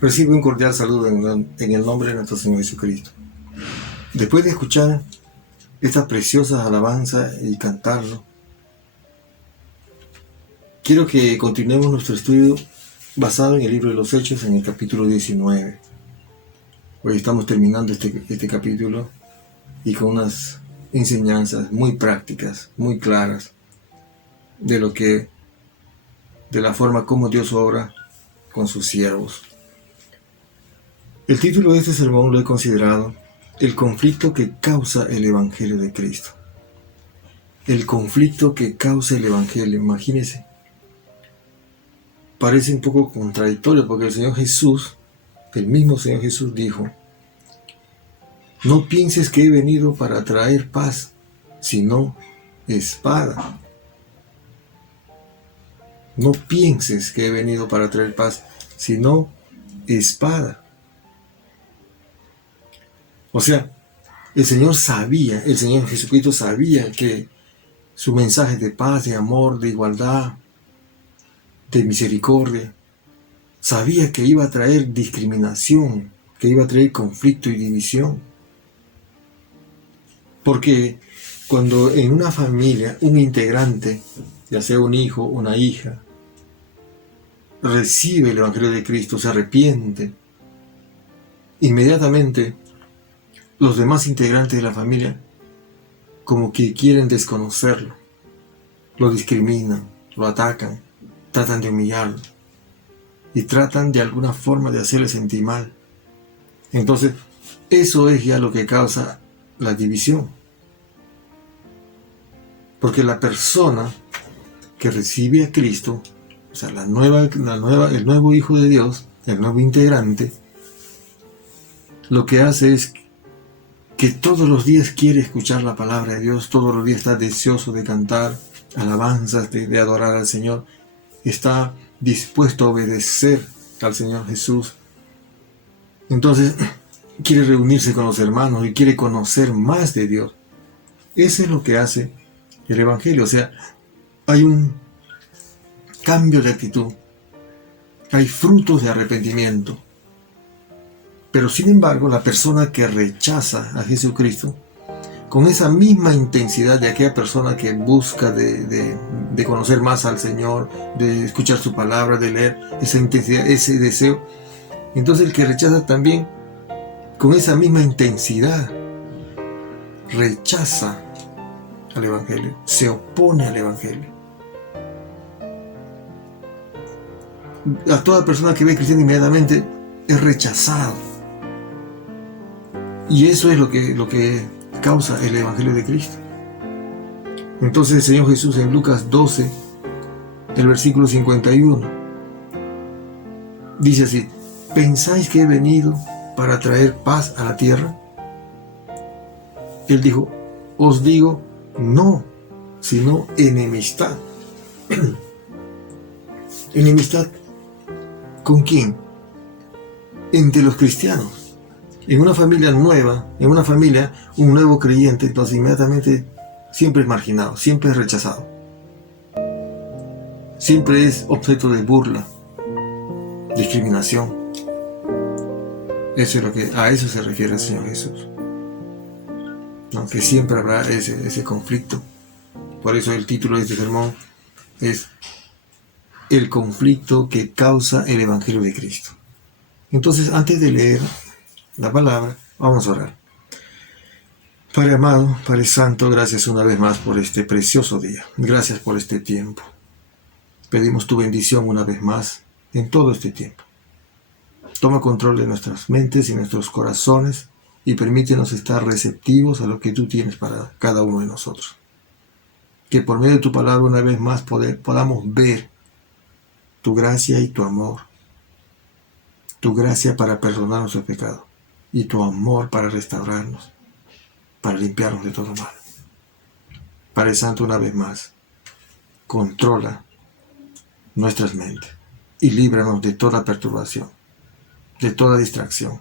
Recibe un cordial saludo en el nombre de nuestro Señor Jesucristo. Después de escuchar estas preciosas alabanzas y cantarlo, quiero que continuemos nuestro estudio basado en el libro de los Hechos, en el capítulo 19. Hoy estamos terminando este capítulo y con unas enseñanzas muy prácticas, muy claras de la forma como Dios obra con sus siervos. El título de este sermón lo he considerado el conflicto que causa el Evangelio de Cristo. El conflicto que causa el Evangelio, imagínense. Parece un poco contradictorio porque el mismo Señor Jesús dijo: no pienses que he venido para traer paz, sino espada. No pienses que he venido para traer paz, sino espada. O sea, el Señor Jesucristo sabía que su mensaje de paz, de amor, de igualdad, de misericordia, sabía que iba a traer discriminación, que iba a traer conflicto y división. Porque cuando en una familia un integrante, ya sea un hijo, una hija, recibe el Evangelio de Cristo, se arrepiente, inmediatamente los demás integrantes de la familia como que quieren desconocerlo, lo discriminan, lo atacan, tratan de humillarlo y tratan de alguna forma de hacerle sentir mal. Entonces, eso es ya lo que causa la división. Porque la persona que recibe a Cristo, o sea, el nuevo Hijo de Dios, el nuevo integrante, lo que hace es que todos los días quiere escuchar la palabra de Dios, todos los días está deseoso de cantar alabanzas, de adorar al Señor, está dispuesto a obedecer al Señor Jesús. Entonces, quiere reunirse con los hermanos y quiere conocer más de Dios. Eso es lo que hace el Evangelio. O sea, hay un cambio de actitud, hay frutos de arrepentimiento. Pero sin embargo, la persona que rechaza a Jesucristo, con esa misma intensidad de aquella persona que busca de conocer más al Señor, de escuchar su palabra, de leer, esa intensidad, ese deseo, entonces el que rechaza también, con esa misma intensidad, rechaza al Evangelio, se opone al Evangelio. A toda persona que ve cristiano inmediatamente es rechazado. Y eso es lo que causa el Evangelio de Cristo. Entonces el Señor Jesús en Lucas 12, el versículo 51, dice así: ¿pensáis que he venido para traer paz a la tierra? Él dijo: os digo, no, sino enemistad. ¿Enemistad con quién? Entre los cristianos. En una familia nueva, un nuevo creyente, entonces inmediatamente siempre es marginado, siempre es rechazado. Siempre es objeto de burla, discriminación. A eso se refiere el Señor Jesús. Aunque siempre habrá ese conflicto. Por eso el título de este sermón es el conflicto que causa el Evangelio de Cristo. Entonces, antes de leer la palabra, vamos a orar. Padre amado, Padre santo, gracias una vez más por este precioso día. Gracias por este tiempo. Pedimos tu bendición una vez más en todo este tiempo. Toma control de nuestras mentes y nuestros corazones y permítenos estar receptivos a lo que tú tienes para cada uno de nosotros. Que por medio de tu palabra una vez más podamos ver tu gracia y tu amor. Tu gracia para perdonar nuestros pecados y tu amor para restaurarnos, para limpiarnos de todo mal. Padre Santo, una vez más, controla nuestras mentes y líbranos de toda perturbación, de toda distracción.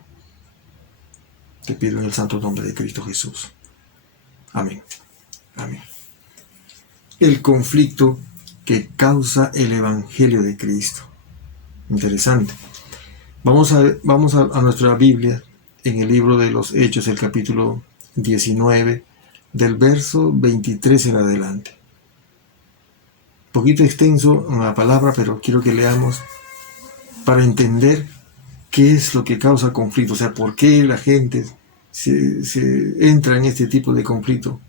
Te pido en el santo nombre de Cristo Jesús. Amén. Amén. El conflicto que causa el Evangelio de Cristo. Interesante. Vamos a nuestra Biblia, en el libro de los Hechos, el capítulo 19, del verso 23 en adelante. Poquito extenso en la palabra, pero quiero que leamos para entender qué es lo que causa conflicto, o sea, por qué la gente se entra en este tipo de conflicto.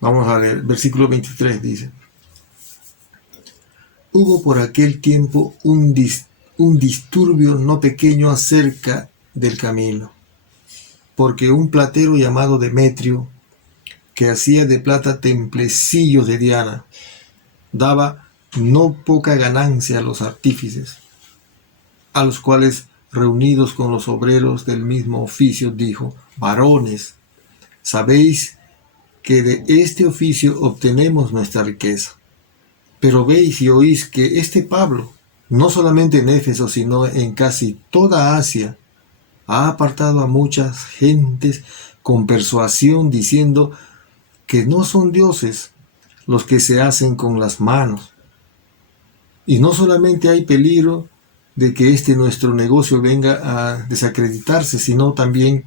Vamos a leer, versículo 23 dice: Hubo por aquel tiempo un disturbio no pequeño acerca del camino, porque un platero llamado Demetrio, que hacía de plata templecillos de Diana, daba no poca ganancia a los artífices, a los cuales, reunidos con los obreros del mismo oficio, dijo: varones, sabéis que de este oficio obtenemos nuestra riqueza. Pero veis y oís que este Pablo, no solamente en Éfeso, sino en casi toda Asia, ha apartado a muchas gentes con persuasión, diciendo que no son dioses los que se hacen con las manos. Y no solamente hay peligro de que este nuestro negocio venga a desacreditarse, sino también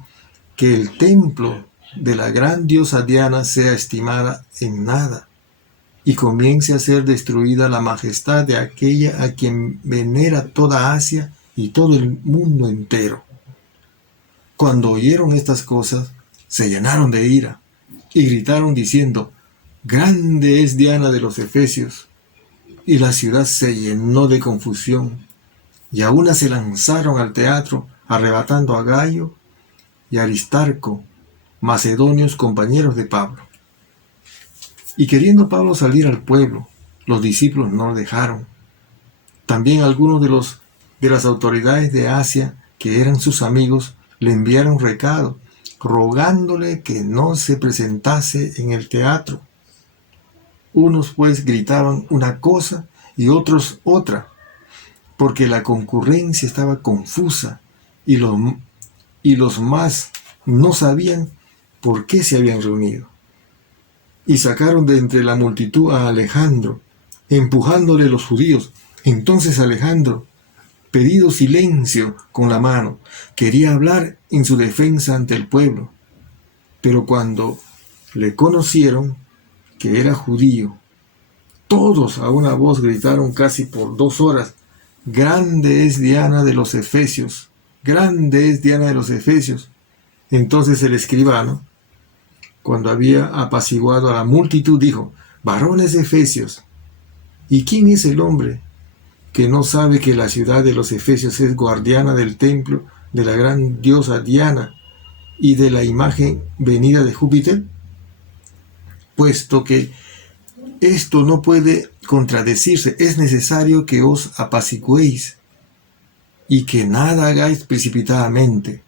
que el templo de la gran diosa Diana sea estimada en nada, y comience a ser destruida la majestad de aquella a quien venera toda Asia y todo el mundo entero. Cuando oyeron estas cosas, se llenaron de ira y gritaron diciendo: grande es Diana de los Efesios. Y la ciudad se llenó de confusión, y a una se lanzaron al teatro, arrebatando a Gayo y a Aristarco, macedonios compañeros de Pablo. Y queriendo Pablo salir al pueblo, los discípulos no lo dejaron. También algunos de las autoridades de Asia, que eran sus amigos, le enviaron recado, rogándole que no se presentase en el teatro. Unos pues gritaban una cosa y otros otra, porque la concurrencia estaba confusa y los más no sabían por qué se habían reunido. Y sacaron de entre la multitud a Alejandro, empujándole los judíos. Entonces Alejandro, pedido silencio con la mano, quería hablar en su defensa ante el pueblo. Pero cuando le conocieron que era judío, todos a una voz gritaron casi por 2 horas: grande es Diana de los Efesios, grande es Diana de los Efesios. Entonces el escribano, cuando había apaciguado a la multitud, dijo: varones de Efesios, ¿y quién es el hombre que no sabe que la ciudad de los Efesios es guardiana del templo de la gran diosa Diana y de la imagen venida de Júpiter? Puesto que esto no puede contradecirse, es necesario que os apaciguéis y que nada hagáis precipitadamente.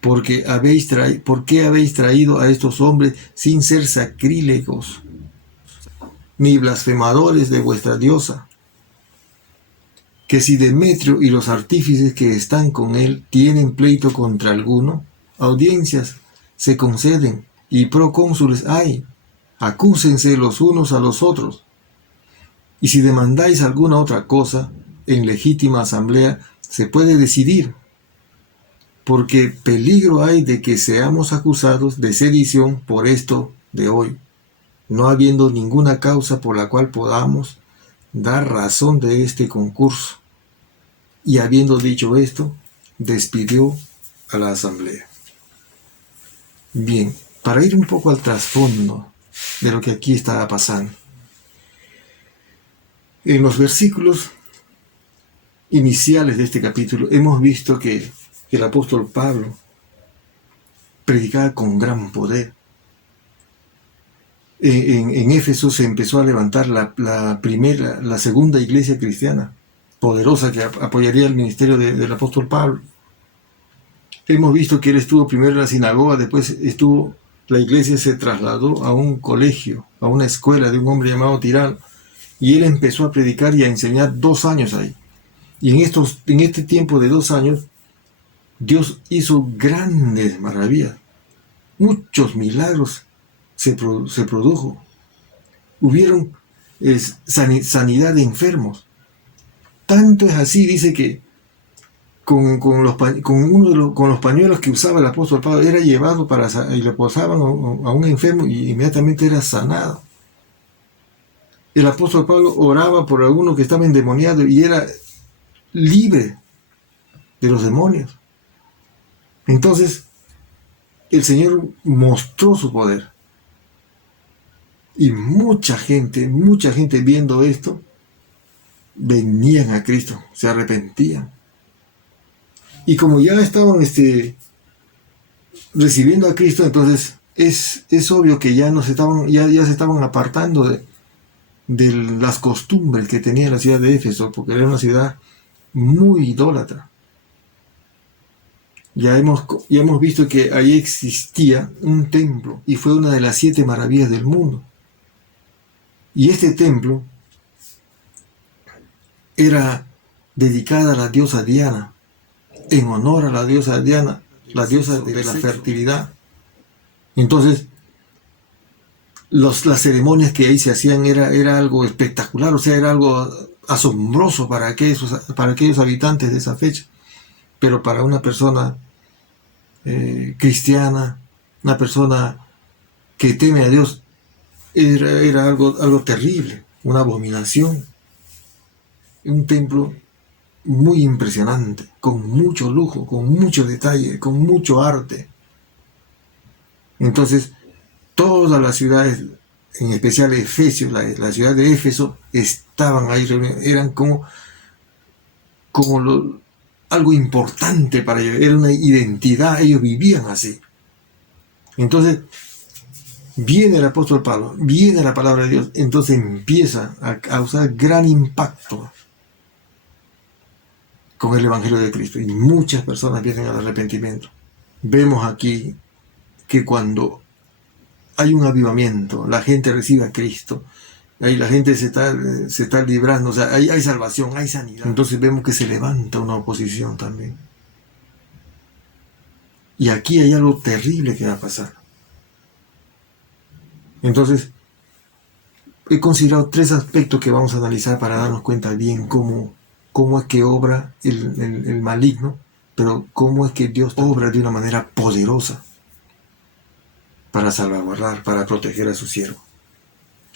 ¿Por qué habéis traído a estos hombres sin ser sacrílegos ni blasfemadores de vuestra diosa? Que si Demetrio y los artífices que están con él tienen pleito contra alguno, audiencias se conceden y procónsules hay, acúsense los unos a los otros. Y si demandáis alguna otra cosa, en legítima asamblea se puede decidir, porque peligro hay de que seamos acusados de sedición por esto de hoy, no habiendo ninguna causa por la cual podamos dar razón de este concurso. Y habiendo dicho esto, despidió a la asamblea. Bien, para ir un poco al trasfondo de lo que aquí estaba pasando. En los versículos iniciales de este capítulo hemos visto que el apóstol Pablo predicaba con gran poder. En Éfeso se empezó a levantar la segunda iglesia cristiana poderosa que apoyaría el ministerio del apóstol Pablo. Hemos visto que él estuvo primero en la sinagoga, después la iglesia se trasladó a un colegio, a una escuela de un hombre llamado Tirano, y él empezó a predicar y a enseñar 2 años ahí. Y en este tiempo de 2 años, Dios hizo grandes maravillas, muchos milagros se produjo. Hubieron sanidad de enfermos. Tanto es así, dice que con los pañuelos que usaba el apóstol Pablo, era llevado y le posaban a un enfermo y inmediatamente era sanado. El apóstol Pablo oraba por alguno que estaba endemoniado y era libre de los demonios. Entonces, el Señor mostró su poder. Y mucha gente viendo esto, venían a Cristo, se arrepentían. Y como ya estaban recibiendo a Cristo, entonces es obvio que ya se estaban apartando de las costumbres que tenía la ciudad de Éfeso, porque era una ciudad muy idólatra. Ya hemos visto que ahí existía un templo y fue una de las 7 maravillas del mundo. Y este templo era dedicada a la diosa Diana, en honor a la diosa Diana, la diosa de la fertilidad. Entonces, las ceremonias que ahí se hacían era algo espectacular, o sea, era algo asombroso para aquellos habitantes de esa fecha. Pero para una persona cristiana, una persona que teme a Dios, era algo terrible, una abominación. Un templo muy impresionante, con mucho lujo, con mucho detalle, con mucho arte. Entonces, todas las ciudades, en especial Efesios, la ciudad de Éfeso, estaban ahí reunidas, eran como algo importante para ellos, era una identidad, ellos vivían así. Entonces, viene el apóstol Pablo, viene la palabra de Dios, entonces empieza a causar gran impacto con el Evangelio de Cristo y muchas personas vienen al arrepentimiento. Vemos aquí que cuando hay un avivamiento, la gente recibe a Cristo, ahí la gente se está librando, o sea, hay salvación, hay sanidad. Entonces vemos que se levanta una oposición también. Y aquí hay algo terrible que va a pasar. Entonces, he considerado 3 aspectos que vamos a analizar para darnos cuenta bien cómo es que obra el maligno, pero cómo es que Dios obra de una manera poderosa para salvaguardar, para proteger a su siervo.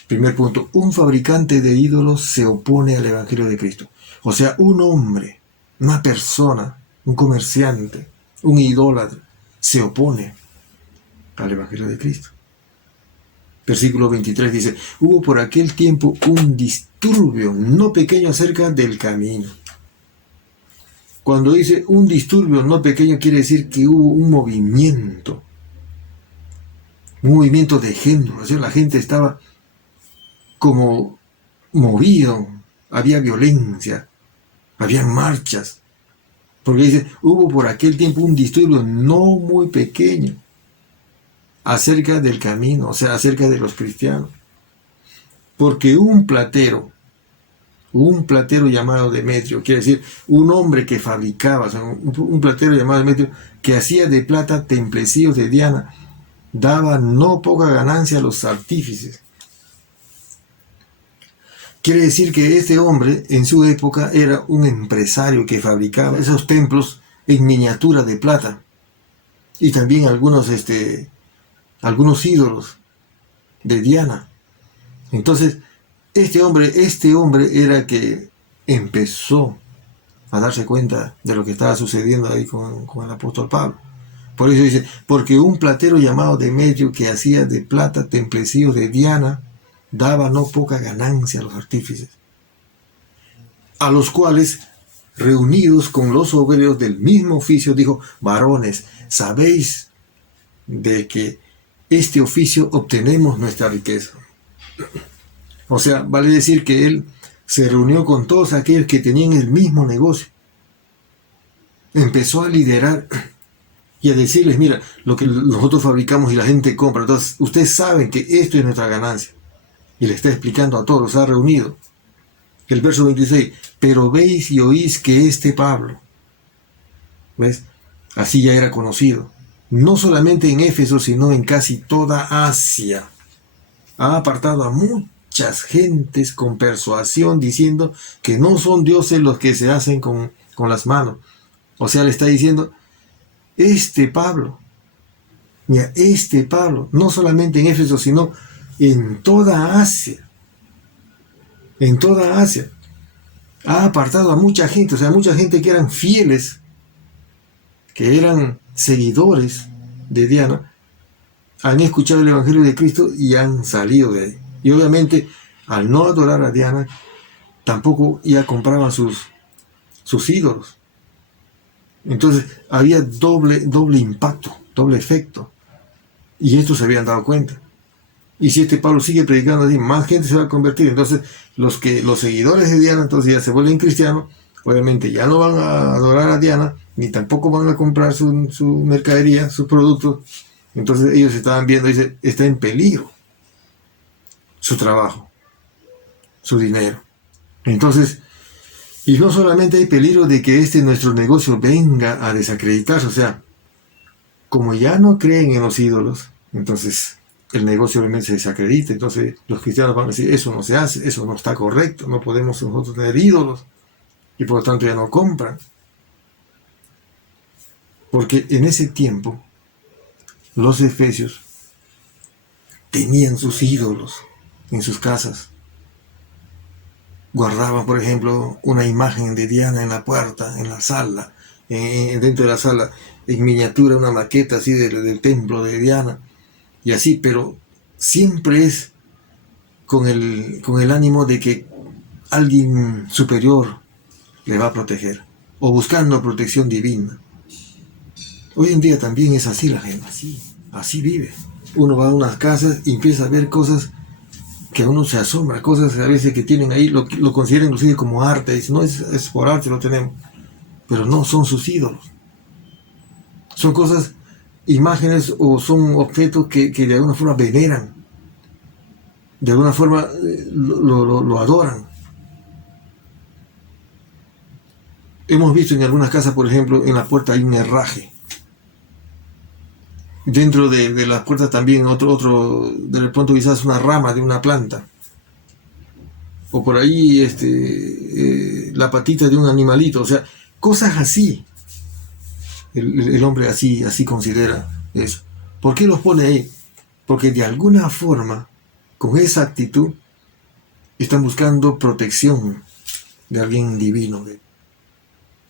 Primer punto, un fabricante de ídolos se opone al Evangelio de Cristo. O sea, un hombre, una persona, un comerciante, un idólatra, se opone al Evangelio de Cristo. Versículo 23 dice, hubo por aquel tiempo un disturbio no pequeño acerca del camino. Cuando dice un disturbio no pequeño, quiere decir que hubo un movimiento de gente. O sea, la gente estaba como movido, había violencia, había marchas. Porque dice, hubo por aquel tiempo un disturbio no muy pequeño acerca del camino, o sea, acerca de los cristianos. Porque un platero llamado Demetrio, quiere decir, un hombre que fabricaba, o sea, un platero llamado Demetrio, que hacía de plata templecillos de Diana, daba no poca ganancia a los artífices. Quiere decir que este hombre, en su época, era un empresario que fabricaba esos templos en miniatura de plata. Y también algunos ídolos de Diana. Entonces, este hombre era que empezó a darse cuenta de lo que estaba sucediendo ahí con el apóstol Pablo. Por eso dice, porque un platero llamado Demetrio que hacía de plata templecillos de Diana, daba no poca ganancia a los artífices, a los cuales, reunidos con los obreros del mismo oficio, dijo, varones, sabéis de que este oficio obtenemos nuestra riqueza. O sea, vale decir que él se reunió con todos aquellos que tenían el mismo negocio. Empezó a liderar y a decirles, mira, lo que nosotros fabricamos y la gente compra. Entonces, ustedes saben que esto es nuestra ganancia. Y le está explicando a todos, los ha reunido. El verso 26, pero veis y oís que este Pablo, ¿ves? Así ya era conocido. No solamente en Éfeso, sino en casi toda Asia. Ha apartado a mucha muchas gentes con persuasión diciendo que no son dioses los que se hacen con las manos. O sea, le está diciendo, Pablo, mira, Pablo, no solamente en Éfeso, sino en toda Asia, ha apartado a mucha gente, o sea, mucha gente que eran fieles, que eran seguidores de Diana, han escuchado el Evangelio de Cristo y han salido de ahí. Y obviamente, al no adorar a Diana, tampoco ya compraban sus ídolos. Entonces, había doble impacto, doble efecto. Y estos se habían dado cuenta. Y si Pablo sigue predicando así, más gente se va a convertir. Entonces, los seguidores de Diana, entonces ya se vuelven cristianos, obviamente ya no van a adorar a Diana, ni tampoco van a comprar su mercadería, sus productos. Entonces ellos estaban viendo, dice, está en peligro su trabajo, su dinero. Entonces, y no solamente hay peligro de que nuestro negocio venga a desacreditarse, o sea, como ya no creen en los ídolos, entonces el negocio realmente se desacredita. Entonces los cristianos van a decir, eso no se hace, eso no está correcto, no podemos nosotros tener ídolos, y por lo tanto ya no compran. Porque en ese tiempo los efesios tenían sus ídolos en sus casas. Guardaban, por ejemplo, una imagen de Diana en la puerta, en la sala, dentro de la sala, en miniatura, una maqueta así del templo de Diana, y así, pero siempre es con el ánimo de que alguien superior le va a proteger, o buscando protección divina. Hoy en día también es así la gente, así vive. Uno va a unas casas y empieza a ver cosas que a uno se asombra, cosas a veces que tienen ahí, lo consideran inclusive como arte, dice, no, es por arte lo tenemos, pero no, son sus ídolos. Son cosas, imágenes o son objetos que de alguna forma veneran, de alguna forma lo adoran. Hemos visto en algunas casas, por ejemplo, en la puerta hay un herraje. Dentro de las puertas también otro, de pronto quizás una rama de una planta. O por ahí la patita de un animalito. O sea, cosas así. El hombre así considera eso. ¿Por qué los pone ahí? Porque de alguna forma, con esa actitud, están buscando protección de alguien divino.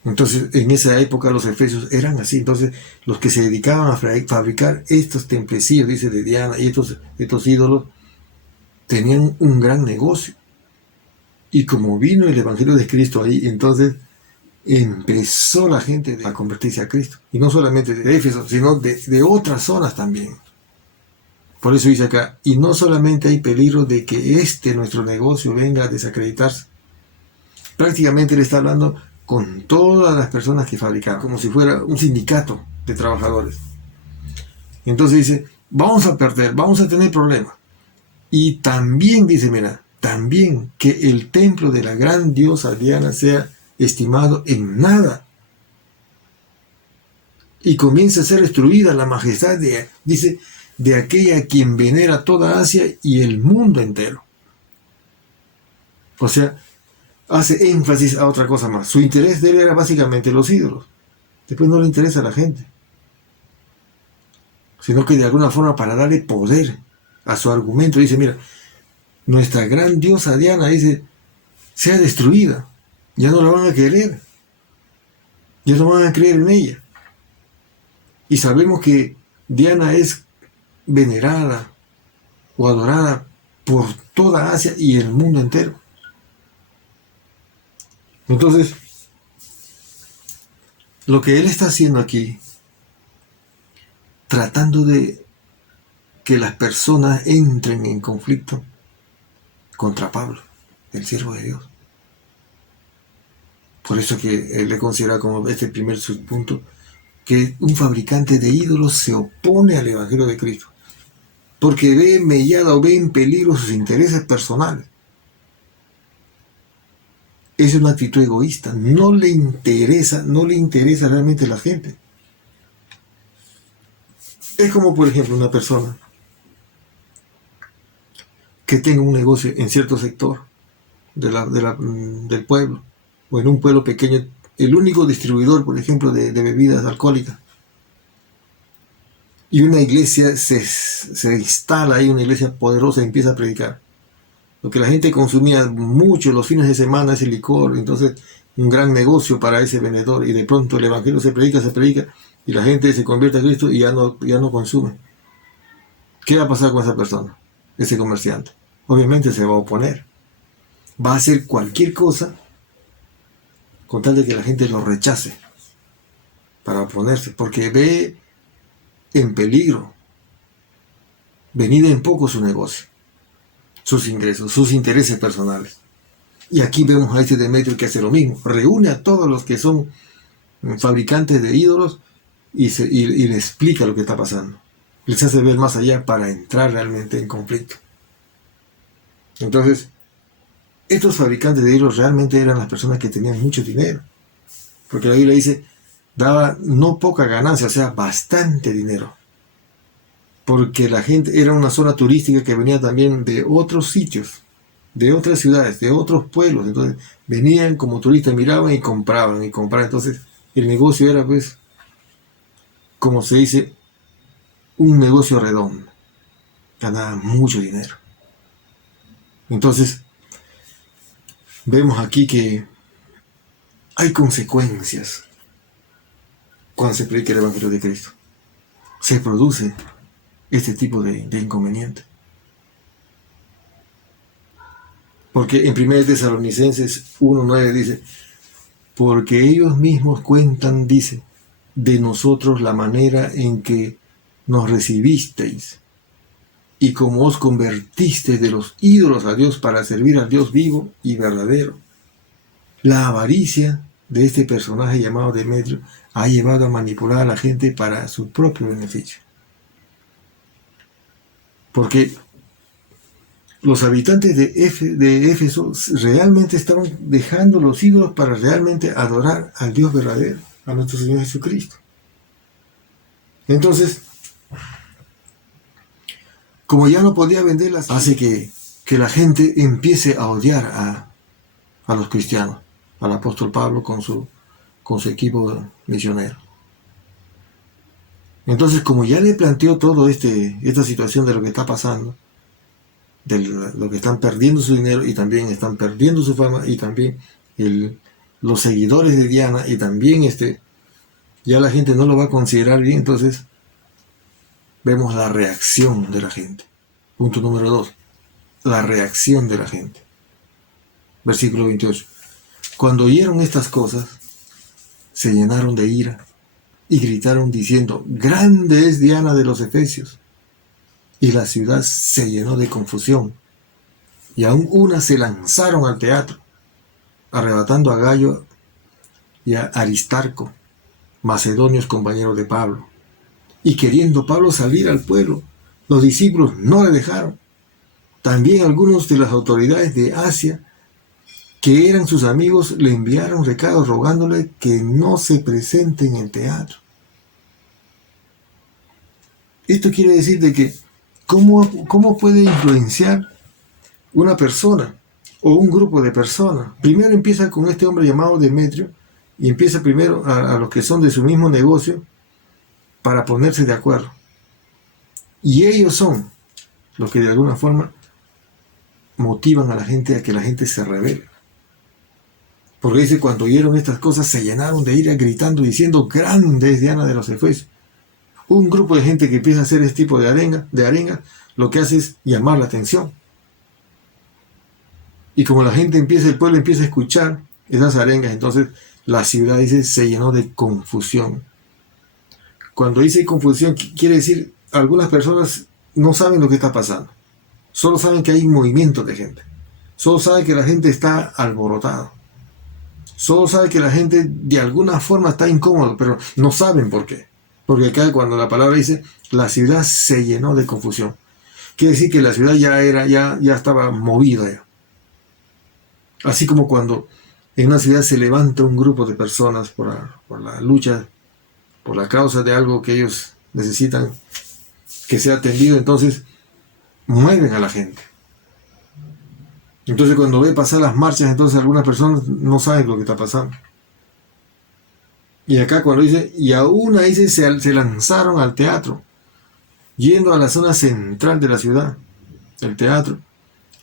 Entonces, en esa época los efesios eran así. Entonces, los que se dedicaban a fabricar estos templecillos, dice, de Diana, y estos ídolos, tenían un gran negocio. Y como vino el Evangelio de Cristo ahí, entonces empezó la gente a convertirse a Cristo. Y no solamente de Éfeso, sino de otras zonas también. Por eso dice acá, y no solamente hay peligro de que nuestro negocio venga a desacreditarse. Prácticamente le está hablando con todas las personas que fabricaban, como si fuera un sindicato de trabajadores. Entonces dice, vamos a perder, vamos a tener problemas. Y también dice, mira, también que el templo de la gran diosa Diana sea estimado en nada. Y comienza a ser destruida la majestad de aquella a quien venera toda Asia y el mundo entero. O sea, hace énfasis a otra cosa más. Su interés de él era básicamente los ídolos. Después no le interesa a la gente. Sino que de alguna forma para darle poder a su argumento, dice, mira, nuestra gran diosa Diana, dice, sea destruida. Ya no la van a querer. Ya no van a creer en ella. Y sabemos que Diana es venerada o adorada por toda Asia y el mundo entero. Entonces, lo que él está haciendo aquí, tratando de que las personas entren en conflicto contra Pablo, el siervo de Dios. Por eso que él le considera como este primer subpunto, que un fabricante de ídolos se opone al Evangelio de Cristo, porque ve mellado o ve en peligro sus intereses personales. Es una actitud egoísta, no le interesa realmente a la gente. Es como, por ejemplo, una persona que tenga un negocio en cierto sector del pueblo, o en un pueblo pequeño, el único distribuidor, por ejemplo, de bebidas alcohólicas. Y una iglesia se instala ahí, una iglesia poderosa, y empieza a predicar. Lo que la gente consumía mucho los fines de semana, ese licor, entonces un gran negocio para ese vendedor, y de pronto el evangelio se predica, y la gente se convierte a Cristo y ya no consume. ¿Qué va a pasar con esa persona, ese comerciante? Obviamente se va a oponer. Va a hacer cualquier cosa con tal de que la gente lo rechace para oponerse, porque ve en peligro, venida en poco su negocio, sus ingresos, sus intereses personales. Y aquí vemos a este Demetrio que hace lo mismo, reúne a todos los que son fabricantes de ídolos y le explica lo que está pasando. Les hace ver más allá para entrar realmente en conflicto. Entonces, estos fabricantes de ídolos realmente eran las personas que tenían mucho dinero, porque la Biblia dice, daba no poca ganancia, o sea, bastante dinero, porque la gente era una zona turística que venía también de otros sitios, de otras ciudades, de otros pueblos. Entonces venían como turistas, miraban y compraban. Entonces el negocio era, pues, como se dice, un negocio redondo. Ganaban mucho dinero. Entonces vemos aquí que hay consecuencias cuando se predica el Evangelio de Cristo. Se produce este tipo de inconveniente. Porque en 1 Tesalonicenses 1:9 dice, porque ellos mismos cuentan, dice, de nosotros la manera en que nos recibisteis y cómo os convertisteis de los ídolos a Dios para servir al Dios vivo y verdadero. La avaricia de este personaje llamado Demetrio ha llevado a manipular a la gente para su propio beneficio. Porque los habitantes de Éfeso realmente estaban dejando los ídolos para realmente adorar al Dios verdadero, a nuestro Señor Jesucristo. Entonces, como ya no podía venderlas, hace que la gente empiece a odiar a los cristianos, al apóstol Pablo con su equipo misionero. Entonces, como ya le planteó todo esta situación de lo que está pasando, de lo que están perdiendo su dinero y también están perdiendo su fama, y también los seguidores de Diana, y también ya la gente no lo va a considerar bien. Entonces vemos la reacción de la gente. Punto número 2, la reacción de la gente. Versículo 28. Cuando oyeron estas cosas, se llenaron de ira y gritaron diciendo, grande es Diana de los Efesios. Y la ciudad se llenó de confusión, y aún unas se lanzaron al teatro, arrebatando a Gayo y a Aristarco, macedonios compañeros de Pablo. Y queriendo Pablo salir al pueblo, los discípulos no le dejaron. También algunos de las autoridades de Asia, que eran sus amigos, le enviaron recados rogándole que no se presente en el teatro. Esto quiere decir de que ¿cómo puede influenciar una persona o un grupo de personas? Primero empieza con este hombre llamado Demetrio, y empieza primero a los que son de su mismo negocio para ponerse de acuerdo. Y ellos son los que de alguna forma motivan a la gente a que la gente se rebele. Porque dice, cuando oyeron estas cosas se llenaron de ira, gritando, diciendo, grande es Diana de los Efesios. Un grupo de gente que empieza a hacer este tipo de arengas, lo que hace es llamar la atención. Y como el pueblo empieza a escuchar esas arengas, entonces la ciudad, dice, se llenó de confusión. Cuando dice confusión, quiere decir, algunas personas no saben lo que está pasando. Solo saben que hay un movimiento de gente. Solo saben que la gente está alborotada. Solo saben que la gente de alguna forma está incómoda, pero no saben por qué. Porque acá cuando la palabra dice, la ciudad se llenó de confusión, quiere decir que la ciudad ya estaba movida ya. Así como cuando en una ciudad se levanta un grupo de personas por la lucha, por la causa de algo que ellos necesitan que sea atendido, entonces mueven a la gente. Entonces cuando ve pasar las marchas, entonces algunas personas no saben lo que está pasando. Y acá cuando dice, y aún ahí se lanzaron al teatro, yendo a la zona central de la ciudad, el teatro,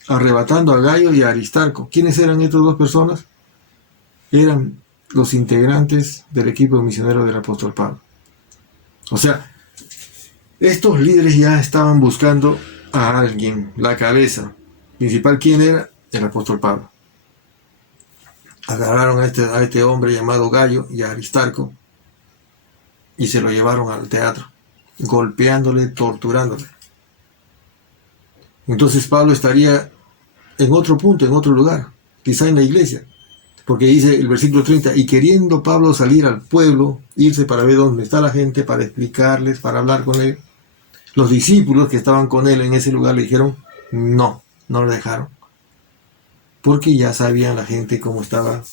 arrebatando a Gayo y a Aristarco. ¿Quiénes eran estas dos personas? Eran los integrantes del equipo misionero del apóstol Pablo. O sea, estos líderes ya estaban buscando a alguien, la cabeza principal. ¿Quién era? El apóstol Pablo. Agarraron a este hombre llamado Gayo y a Aristarco y se lo llevaron al teatro, golpeándole, torturándole. Entonces Pablo estaría en otro punto, en otro lugar, quizá en la iglesia, porque dice el versículo 30, y queriendo Pablo salir al pueblo, irse para ver dónde está la gente, para explicarles, para hablar con él, los discípulos que estaban con él en ese lugar le dijeron, no lo dejaron, porque ya sabían la gente cómo estaba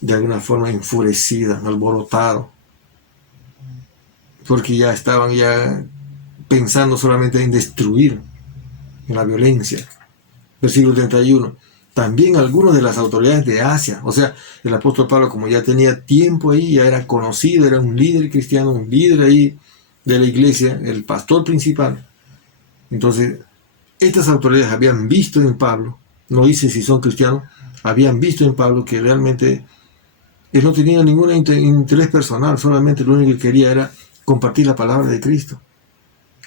de alguna forma enfurecida, alborotado, porque ya estaban pensando solamente en destruir, en la violencia. Versículo 31. También algunos de las autoridades de Asia, o sea, el apóstol Pablo, como ya tenía tiempo ahí, ya era conocido, era un líder cristiano, un líder ahí de la iglesia, el pastor principal. Entonces, estas autoridades habían visto en Pablo, no dice si son cristianos, habían visto en Pablo que realmente él no tenía ningún interés personal, solamente lo único que quería era compartir la palabra de Cristo,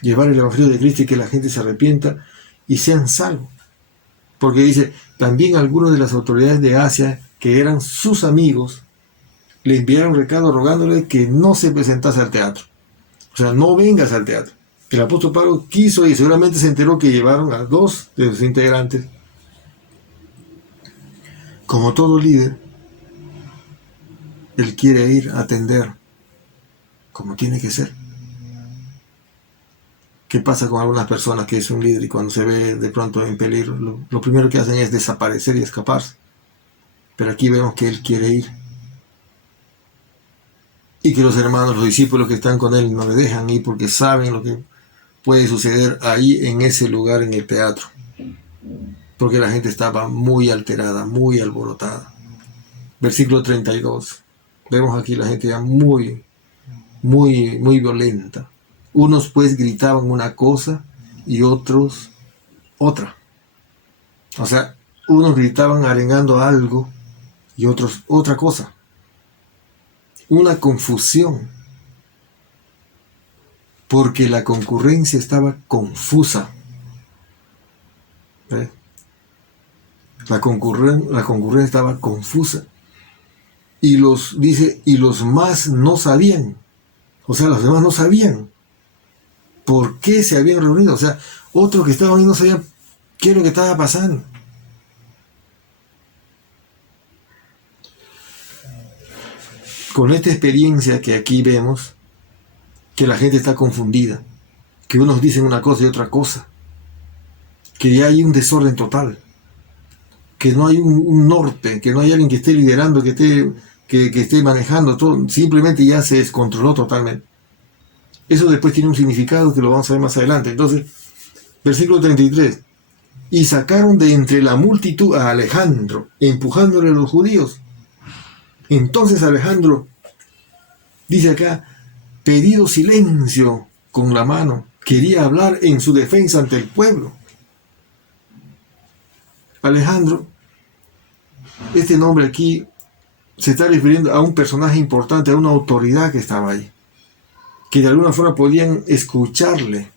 llevar el evangelio de Cristo y que la gente se arrepienta y sean salvos. Porque dice, también algunos de las autoridades de Asia, que eran sus amigos, le enviaron recado rogándole que no se presentase al teatro. O sea, no vengas al teatro. El apóstol Pablo quiso y seguramente se enteró que llevaron a dos de sus integrantes. Como todo líder, él quiere ir a atender como tiene que ser. ¿Qué pasa con algunas personas que es un líder y cuando se ve de pronto en peligro, lo primero que hacen es desaparecer y escaparse? Pero aquí vemos que él quiere ir. Y que los hermanos, los discípulos que están con él no le dejan ir porque saben lo que puede suceder ahí en ese lugar, en el teatro. Porque la gente estaba muy alterada, muy alborotada. Versículo 32. Vemos aquí la gente ya muy violenta. Unos pues gritaban una cosa y otros otra. O sea, unos gritaban arengando algo y otros otra cosa. Una confusión. Porque la concurrencia estaba confusa. ¿Eh? La concurrencia estaba confusa. Y los más no sabían. O sea, los demás no sabían por qué se habían reunido. O sea, otros que estaban ahí no sabían qué es lo que estaba pasando. Con esta experiencia que aquí vemos, que la gente está confundida, que unos dicen una cosa y otra cosa, que ya hay un desorden total, que no hay un norte, que no hay alguien que esté liderando, que esté manejando todo, simplemente ya se descontroló totalmente. Eso después tiene un significado que lo vamos a ver más adelante. Entonces, versículo 33. Y sacaron de entre la multitud a Alejandro, empujándole a los judíos. Entonces Alejandro, dice acá, pedido silencio con la mano, quería hablar en su defensa ante el pueblo. Alejandro, este nombre aquí se está refiriendo a un personaje importante, a una autoridad que estaba ahí, que de alguna forma podían escucharle.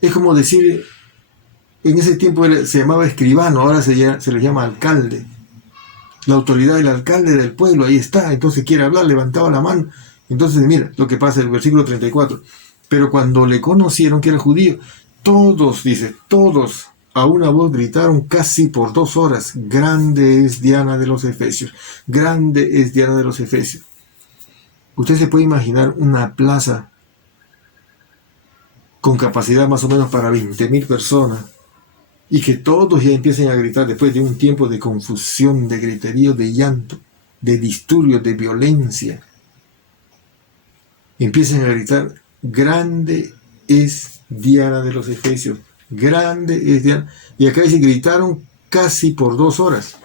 Es como decir, en ese tiempo se llamaba escribano, ahora se le llama alcalde. La autoridad del alcalde del pueblo, ahí está, entonces quiere hablar, levantaba la mano. Entonces mira lo que pasa en el versículo 34. Pero cuando le conocieron que era judío, todos, dice, todos a una voz gritaron casi por 2 horas, grande es Diana de los Efesios, grande es Diana de los Efesios. Usted se puede imaginar una plaza con capacidad más o menos para 20.000 personas y que todos ya empiecen a gritar después de un tiempo de confusión, de griterío, de llanto, de disturbios, de violencia. Empiecen a gritar, grande es Diana de los Efesios, grande es Diana. Y acá dice, gritaron casi por 2 horas.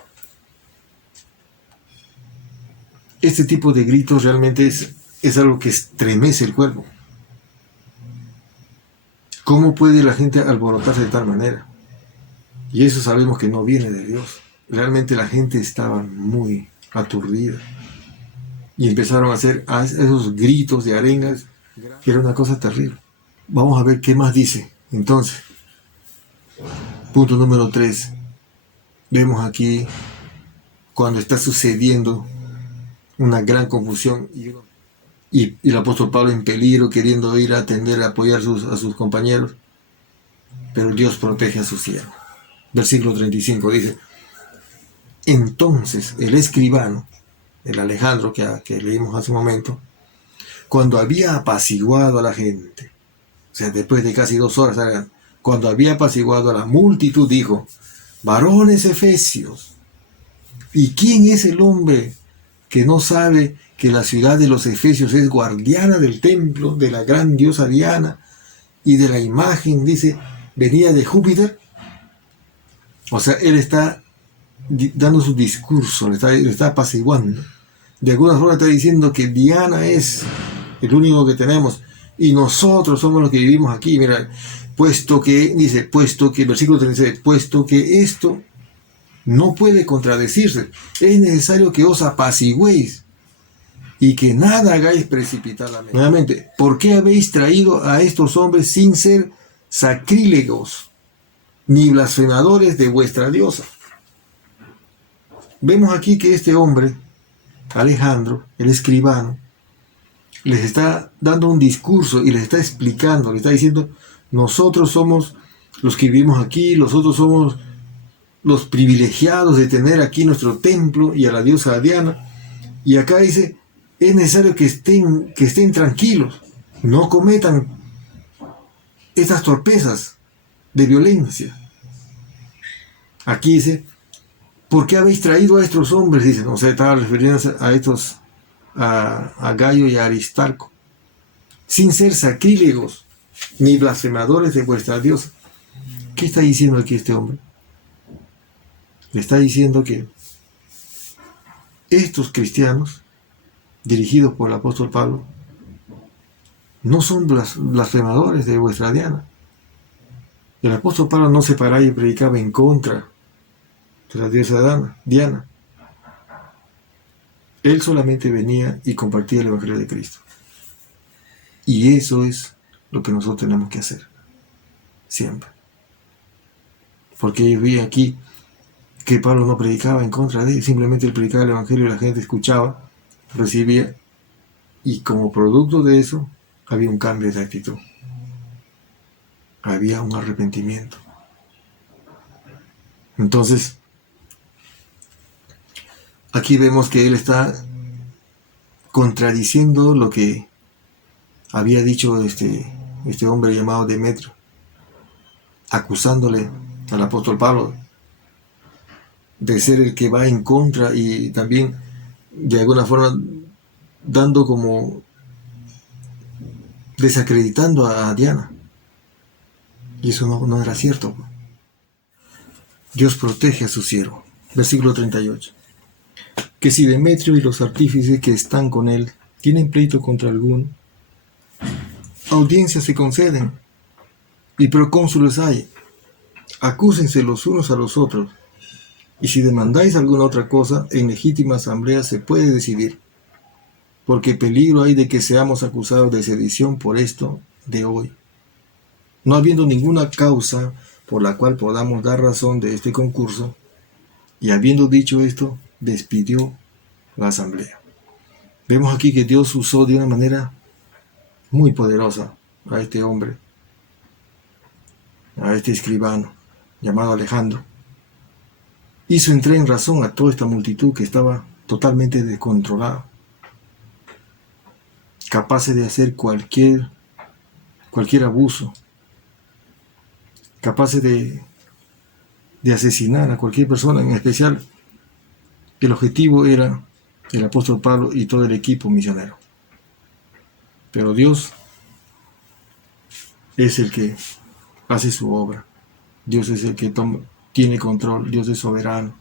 Este tipo de gritos realmente es algo que estremece el cuerpo. ¿Cómo puede la gente alborotarse de tal manera? Y eso sabemos que no viene de Dios. Realmente la gente estaba muy aturdida. Y empezaron a hacer esos gritos de arengas, que era una cosa terrible. Vamos a ver qué más dice. Entonces, punto número 3. Vemos aquí cuando está sucediendo una gran confusión y el apóstol Pablo en peligro, queriendo ir a atender, a apoyar a sus compañeros, pero Dios protege a su siervo. Versículo 35 dice, entonces el escribano, el Alejandro que leímos hace un momento, cuando había apaciguado a la gente, o sea, después de casi 2 horas, cuando había apaciguado a la multitud, dijo, varones efesios, ¿y quién es el hombre que no sabe que la ciudad de los efesios es guardiana del templo, de la gran diosa Diana y de la imagen, dice, venida de Júpiter? O sea, él está dando su discurso, le está apaciguando. De alguna forma está diciendo que Diana es el único que tenemos y nosotros somos los que vivimos aquí. Mira, puesto que, versículo 36, puesto que esto no puede contradecirse, es necesario que os apacigüéis y que nada hagáis precipitadamente. Nuevamente, ¿por qué habéis traído a estos hombres sin ser sacrílegos ni blasfemadores de vuestra diosa? Vemos aquí que este hombre, Alejandro, el escribano, les está dando un discurso y les está explicando, les está diciendo, nosotros somos los que vivimos aquí, nosotros somos los privilegiados de tener aquí nuestro templo y a la diosa Diana. Y acá dice, es necesario que estén tranquilos, no cometan estas torpezas de violencia. Aquí dice, ¿por qué habéis traído a estos hombres? Dicen, o sea, estaba refiriéndose a estos, a Gayo y a Aristarco, sin ser sacrílegos ni blasfemadores de vuestra diosa. ¿Qué está diciendo aquí este hombre? Le está diciendo que estos cristianos, dirigidos por el apóstol Pablo, no son blasfemadores de vuestra Diana. El apóstol Pablo no se paraba y predicaba en contra de la diosa Diana. Él solamente venía y compartía el Evangelio de Cristo. Y eso es lo que nosotros tenemos que hacer, siempre. Porque yo vi aquí que Pablo no predicaba en contra de él, simplemente él predicaba el Evangelio y la gente escuchaba, recibía, y como producto de eso había un cambio de actitud, había un arrepentimiento. Entonces, aquí vemos que él está contradiciendo lo que había dicho este hombre llamado Demetrio, acusándole al apóstol Pablo de ser el que va en contra y también de alguna forma dando como desacreditando a Diana. Y eso no era cierto. Dios protege a su siervo. Versículo 38. Que si Demetrio y los artífices que están con él tienen pleito contra alguno, audiencias se conceden y procónsules hay. Acúsense los unos a los otros. Y si demandáis alguna otra cosa, en legítima asamblea se puede decidir, porque peligro hay de que seamos acusados de sedición por esto de hoy, no habiendo ninguna causa por la cual podamos dar razón de este concurso. Y habiendo dicho esto, despidió la asamblea. Vemos aquí que Dios usó de una manera muy poderosa a este hombre, a este escribano llamado Alejandro. Hizo entrar en razón a toda esta multitud que estaba totalmente descontrolada, capaces de hacer cualquier abuso, capaces de asesinar a cualquier persona. En especial, el objetivo era el apóstol Pablo y todo el equipo misionero. Pero Dios es el que hace su obra. Dios es el que tiene control, Dios es soberano.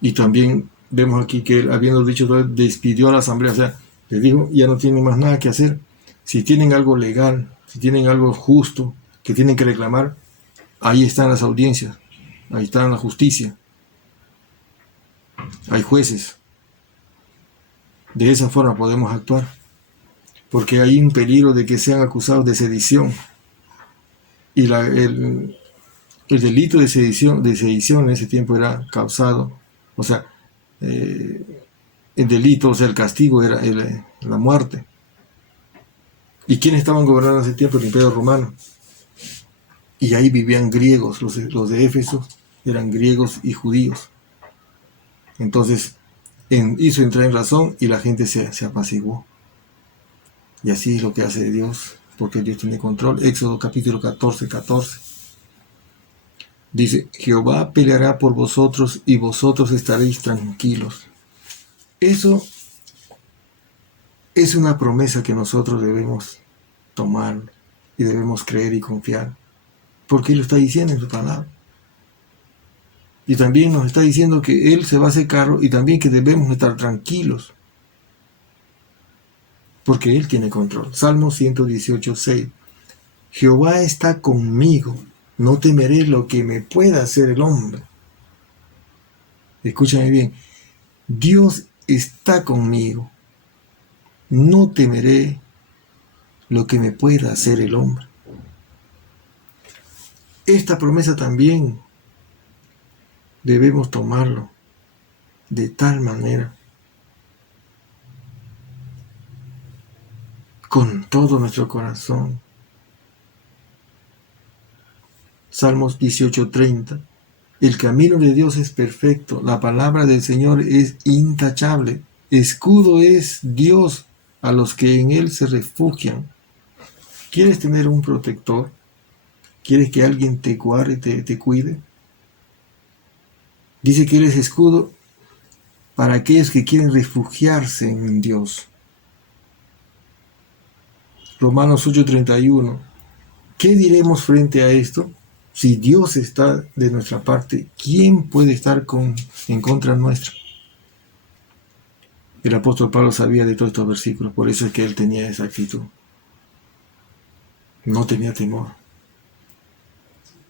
Y también vemos aquí que él, habiendo dicho todo, despidió a la asamblea, o sea, le dijo, ya no tienen más nada que hacer. Si tienen algo legal, si tienen algo justo que tienen que reclamar, ahí están las audiencias, ahí está la justicia, hay jueces. De esa forma podemos actuar, porque hay un peligro de que sean acusados de sedición. Y el delito de sedición en ese tiempo era causado, o sea, el delito, o sea, el castigo era la muerte. ¿Y quiénes estaban gobernando en ese tiempo? El Imperio Romano. Y ahí vivían griegos, los de Éfeso eran griegos y judíos. Entonces hizo entrar en razón y la gente se apaciguó. Y así es lo que hace Dios, porque Dios tiene control. Éxodo capítulo 14. Dice, Jehová peleará por vosotros y vosotros estaréis tranquilos. Eso es una promesa que nosotros debemos tomar y debemos creer y confiar, porque Él lo está diciendo en su palabra. Y también nos está diciendo que Él se va a hacer cargo y también que debemos estar tranquilos, porque Él tiene control. Salmo 118:6. Jehová está conmigo, no temeré lo que me pueda hacer el hombre. Escúchame bien, Dios está conmigo, no temeré lo que me pueda hacer el hombre. Esta promesa también debemos tomarlo de tal manera, con todo nuestro corazón. Salmos 18:30. El camino de Dios es perfecto, la palabra del Señor es intachable. Escudo es Dios a los que en Él se refugian. ¿Quieres tener un protector? ¿Quieres que alguien te guarde, te cuide? Dice que Él es escudo para aquellos que quieren refugiarse en Dios. Romanos 8:31. ¿Qué diremos frente a esto? Si Dios está de nuestra parte, ¿quién puede estar en contra nuestra? El apóstol Pablo sabía de todos estos versículos, por eso es que él tenía esa actitud. No tenía temor.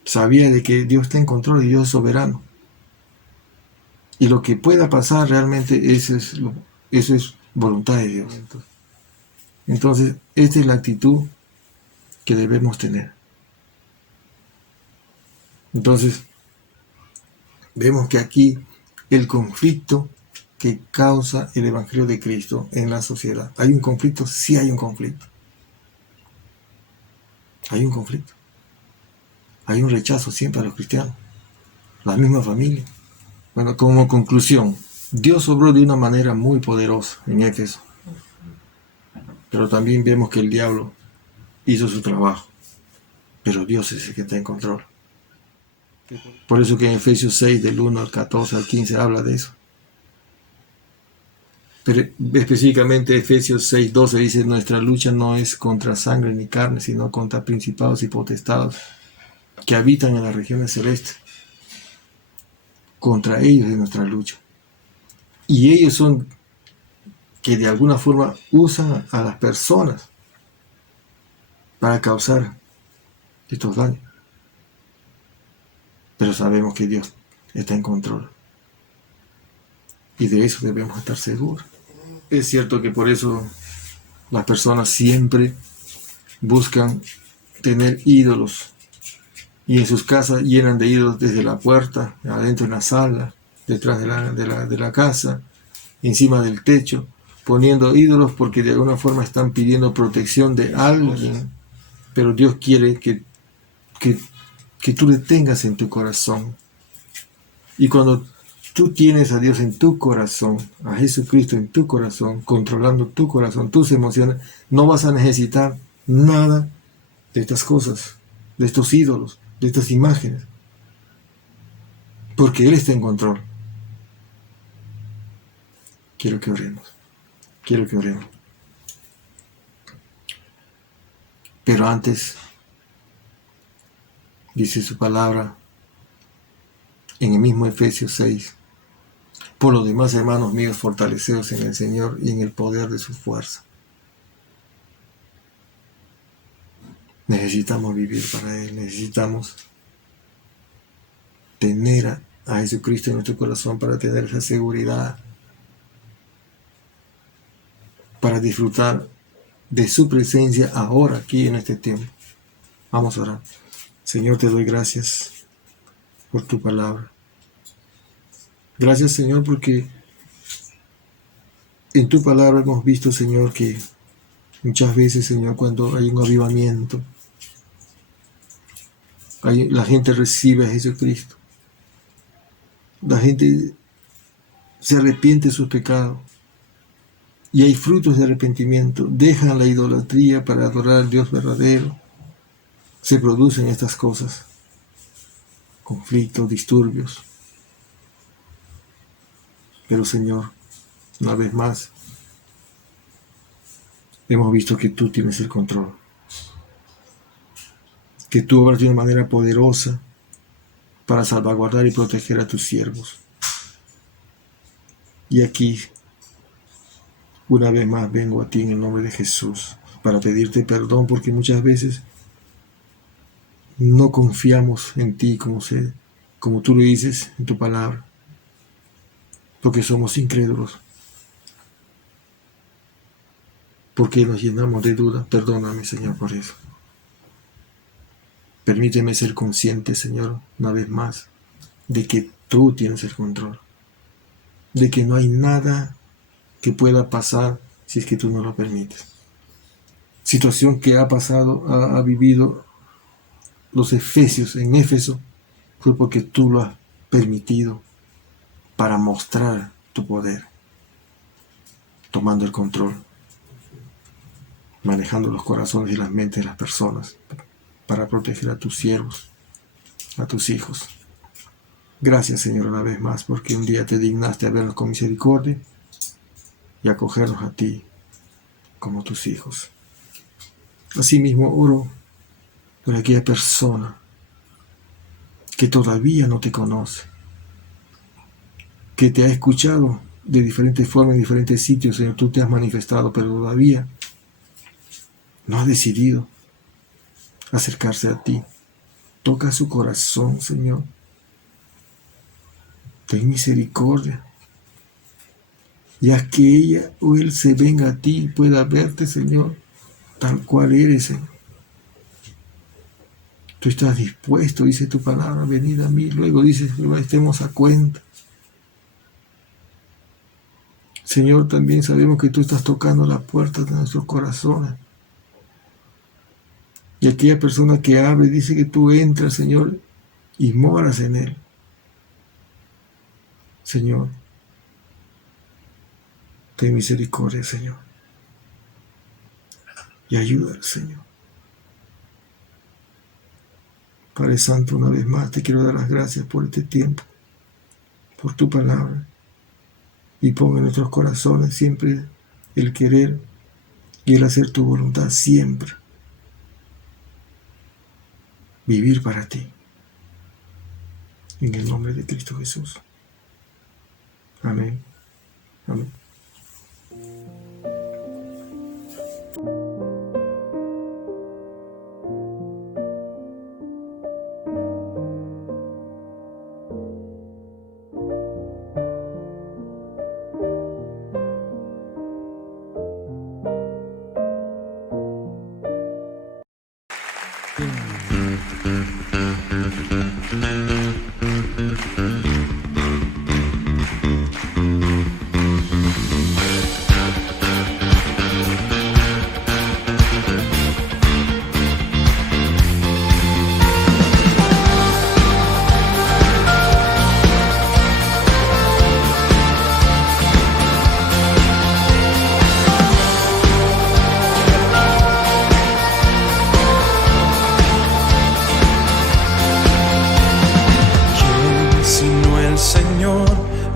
Sabía de que Dios está en control y Dios es soberano. Y lo que pueda pasar realmente, eso es voluntad de Dios. Entonces, esta es la actitud que debemos tener. Entonces, vemos que aquí el conflicto que causa el Evangelio de Cristo en la sociedad. ¿Hay un conflicto? Sí hay un conflicto. Hay un conflicto. Hay un rechazo siempre a los cristianos. La misma familia. Bueno, como conclusión, Dios obró de una manera muy poderosa en Éfeso. Pero también vemos que el diablo hizo su trabajo. Pero Dios es el que está en control. Por eso que en Efesios 6, del 1 al 14 al 15, habla de eso. Pero específicamente Efesios 6:12 dice, nuestra lucha no es contra sangre ni carne, sino contra principados y potestados que habitan en las regiones celestes. Contra ellos es nuestra lucha. Y ellos son que de alguna forma usan a las personas para causar estos daños. Pero sabemos que Dios está en control. Y de eso debemos estar seguros. Es cierto que por eso las personas siempre buscan tener ídolos. Y en sus casas llenan de ídolos desde la puerta, adentro en la sala, detrás de la casa, encima del techo, poniendo ídolos porque de alguna forma están pidiendo protección de alguien. Pero Dios quiere que tú le tengas en tu corazón. Y cuando tú tienes a Dios en tu corazón, a Jesucristo en tu corazón, controlando tu corazón, tus emociones, no vas a necesitar nada de estas cosas, de estos ídolos, de estas imágenes, porque Él está en control. Quiero que oremos. Pero antes, Dice su palabra en el mismo Efesios 6. Por lo demás, hermanos míos, fortaleceos en el Señor y en el poder de su fuerza. Necesitamos vivir para Él, necesitamos tener a Jesucristo en nuestro corazón para tener esa seguridad, para disfrutar de su presencia ahora, aquí en este tiempo. Vamos a orar. Señor, te doy gracias por tu palabra. Gracias, Señor, porque en tu palabra hemos visto, Señor, que muchas veces, Señor, cuando hay un avivamiento, la gente recibe a Jesucristo. La gente se arrepiente de sus pecados y hay frutos de arrepentimiento. Dejan la idolatría para adorar al Dios verdadero. Se producen estas cosas, conflictos, disturbios. Pero, Señor, una vez más, hemos visto que tú tienes el control, que tú obras de una manera poderosa para salvaguardar y proteger a tus siervos. Y aquí, una vez más, vengo a ti en el nombre de Jesús para pedirte perdón, porque muchas veces no confiamos en ti como tú lo dices en tu palabra, porque somos incrédulos, porque nos llenamos de duda. Perdóname, Señor, por eso. Permíteme ser consciente, Señor, una vez más, de que tú tienes el control, de que no hay nada que pueda pasar si es que tú no lo permites. Situación que ha vivido los efesios en Éfeso fue porque tú lo has permitido para mostrar tu poder, tomando el control, manejando los corazones y las mentes de las personas para proteger a tus siervos, a tus hijos. Gracias, Señor, una vez más, porque un día te dignaste a vernos con misericordia y acogernos a ti como tus hijos. Asimismo, oro por aquella persona que todavía no te conoce, que te ha escuchado de diferentes formas, en diferentes sitios, Señor, tú te has manifestado, pero todavía no ha decidido acercarse a ti. Toca su corazón, Señor. Ten misericordia. Y haz que ella o él se venga a ti y pueda verte, Señor, tal cual eres, Señor. Tú estás dispuesto, dice tu palabra, venid a mí. Luego dices, estemos a cuenta. Señor, también sabemos que tú estás tocando la puerta de nuestros corazones. Y aquella persona que abre dice que tú entras, Señor, y moras en él. Señor, ten misericordia, Señor. Y ayúdale, Señor. Padre Santo, una vez más te quiero dar las gracias por este tiempo, por tu palabra. Y pon en nuestros corazones siempre el querer y el hacer tu voluntad siempre. Vivir para ti. En el nombre de Cristo Jesús. Amén. Amén.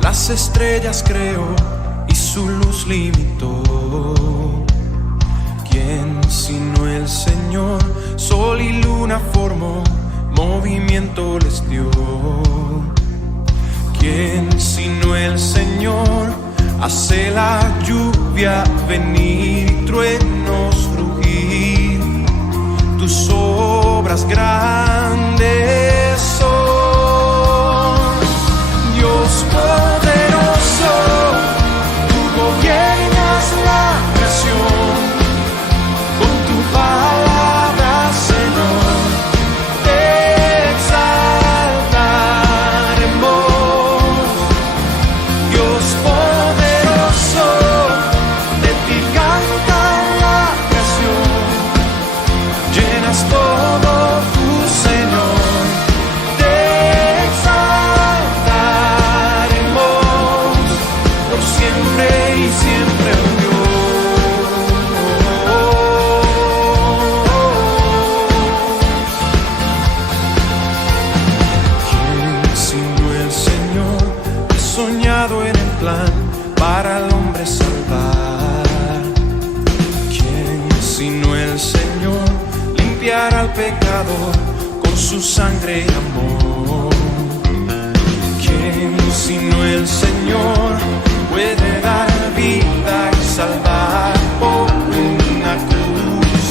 Las estrellas creó y su luz limitó. ¿Quién sino el Señor? Sol y luna formó, movimiento les dio. ¿Quién sino el Señor hace la lluvia venir y truenos rugir? Tus obras grandes son, Dios poderoso, tú gobiernas la creación, con tu palabra, Señor, te exaltaremos. Dios poderoso, de ti canta la creación, llenas todo tu Señor, te exaltaremos por siempre y siempre, oh Dios. ¿Quién sino el Señor ha soñado en el plan para el hombre salvar? ¿Quién sino el Señor limpiará al pecador con su sangre y amor? ¿Quién sino el Señor puede dar vida y salvar por una cruz?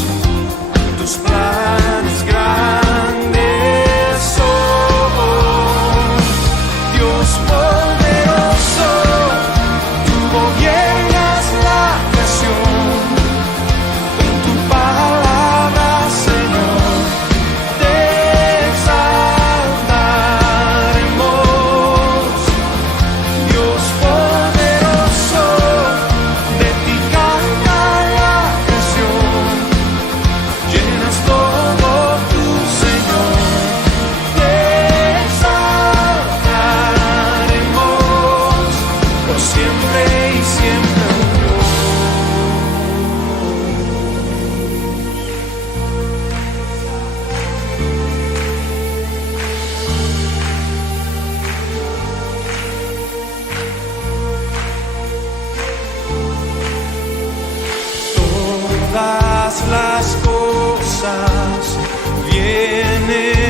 Tus planes grandes son, Dios poderoso, tú gobiernas la creación, con tu palabra, Señor, te exaltaremos. Dios poderoso, de ti canta la creación, llenas todo tu Señor, te exaltaremos por siempre y siempre, oh Dios. Todas las cosas vienen